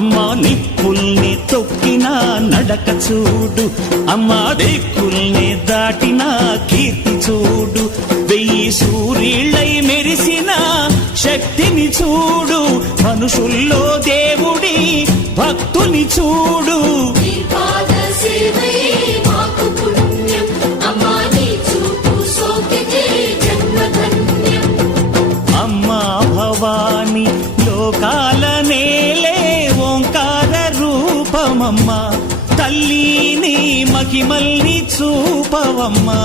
అమ్మా నిప్పుల్ని తొక్కిన నడక చూడు, అమ్మా దిక్కుల్ని దాటిన కీర్తి చూడు, 1000 సూర్యుళ్ళై మెరిసిన శక్తిని చూడు, మనుషుల్లో దేవుడి భక్తుని చూడు. అమ్మా భవాని లోకాల నేలే ఓంకార రూపమమ్మా, తల్లిని మహిమల్ని చూపవమ్మా.